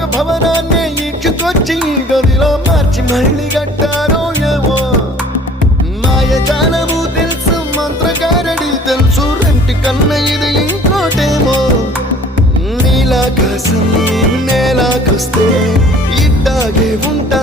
ఒక భవనాన్ని ఈడ్చుకొచ్చి గదిలో మార్చి మళ్ళీ కట్టారో ఏమో మాయజాలము తెలుసు మంత్రగారడి తెలుసు రెంటి కన్న ఇది ఇంకోటేమో నీలాకాశం నేలాకొస్తే ఇట్టాగే ఉంటా